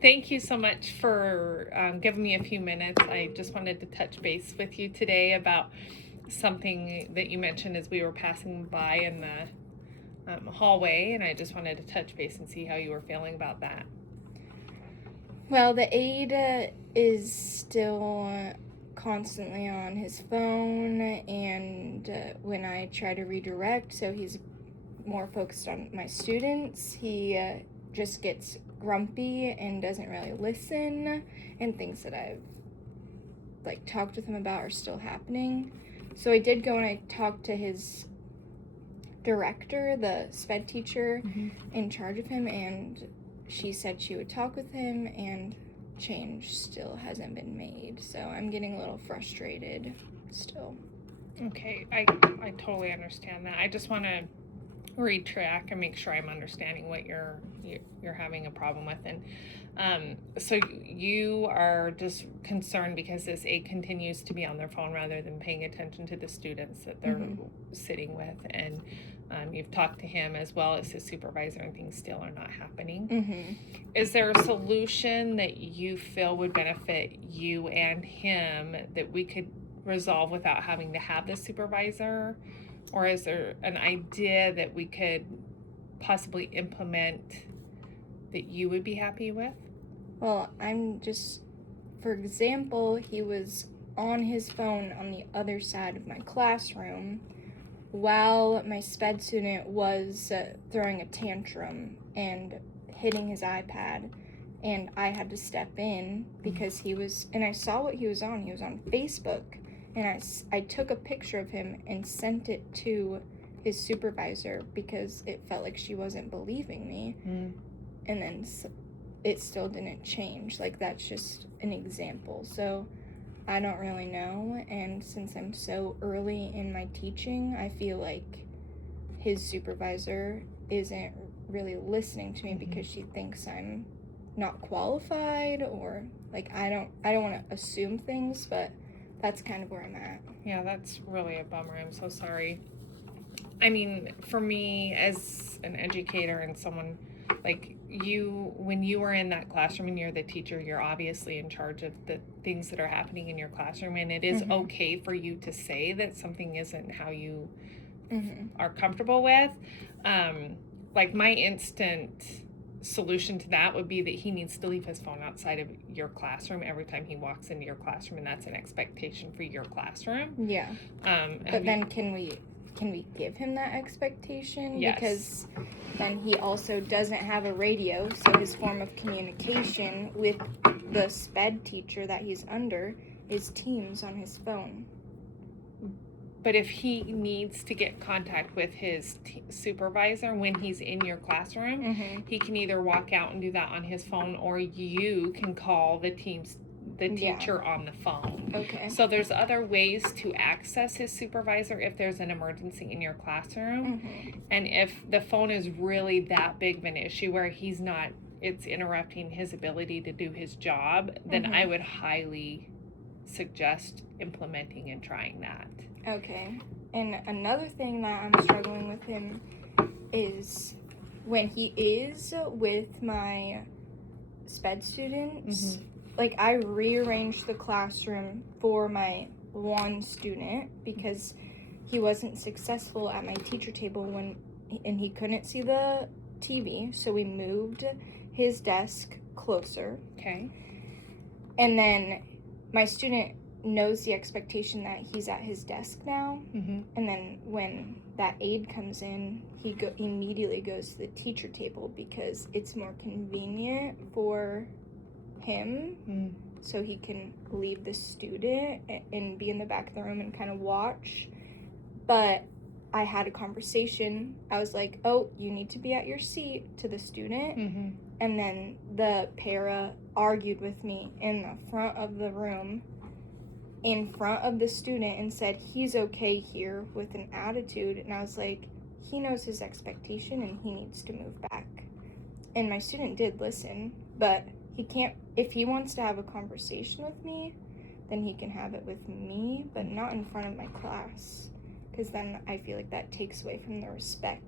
Thank you so much for giving me a few minutes. I just wanted to touch base with you today about something that you mentioned as we were passing by in the hallway, and I just wanted to touch base and see how you were feeling about that. Well, the aide is still constantly on his phone, and when I try to redirect, so he's more focused on my students, he just gets grumpy and doesn't really listen, and things that I've talked with him about are still happening. So I did go and I talked to his director, the SPED teacher in charge of him, and she said she would talk with him, and change still hasn't been made. So I'm getting a little frustrated still. Okay, I totally understand that. I just want to retrack and make sure I'm understanding what you're having a problem with. And so you are just concerned because this aide continues to be on their phone rather than paying attention to the students that they're sitting with, and you've talked to him as well as his supervisor, and things still are not happening. Is there a solution that you feel would benefit you and him that we could resolve without having to have the supervisor? Or is there an idea that we could possibly implement that you would be happy with? Well, for example, he was on his phone on the other side of my classroom while my SPED student was throwing a tantrum and hitting his iPad, and I had to step in because and I saw what he was on. He was on Facebook, and I took a picture of him and sent it to his supervisor because it felt like she wasn't believing me. And then it still didn't change. That's just an example. So I don't really know, and since I'm so early in my teaching, I feel like his supervisor isn't really listening to me because she thinks I'm not qualified, or I don't want to assume things, but that's kind of where I'm at. Yeah, that's really a bummer. I'm so sorry. I mean, for me as an educator and someone like you, when you are in that classroom and you're the teacher, you're obviously in charge of the things that are happening in your classroom, and it is okay for you to say that something isn't how you are comfortable with. My instant solution to that would be that he needs to leave his phone outside of your classroom every time he walks into your classroom, and that's an expectation for your classroom. Yeah. But then can we give him that expectation? Yes. Because then he also doesn't have a radio, so his form of communication with the SPED teacher that he's under is Teams on his phone. But if he needs to get contact with his supervisor when he's in your classroom, he can either walk out and do that on his phone, or you can call the teacher on the phone. Okay. So there's other ways to access his supervisor if there's an emergency in your classroom. And if the phone is really that big of an issue where it's interrupting his ability to do his job, then I would highly suggest implementing and trying that. Okay. And another thing that I'm struggling with him is when he is with my SPED students, I rearranged the classroom for my one student because he wasn't successful at my teacher table and he couldn't see the TV, so we moved his desk closer. Okay. And then my student knows the expectation that he's at his desk now, and then when that aide comes in, he immediately goes to the teacher table because it's more convenient for him, so he can leave the student and be in the back of the room and kind of watch. But I had a conversation. I was like, oh, you need to be at your seat, to the student. And then the para argued with me in the front of the room, in front of the student, and said he's okay here with an attitude. And I was like, he knows his expectation and he needs to move back. And my student did listen, but he can't. If he wants to have a conversation with me, then he can have it with me, but not in front of my class, because then I feel like that takes away from the respect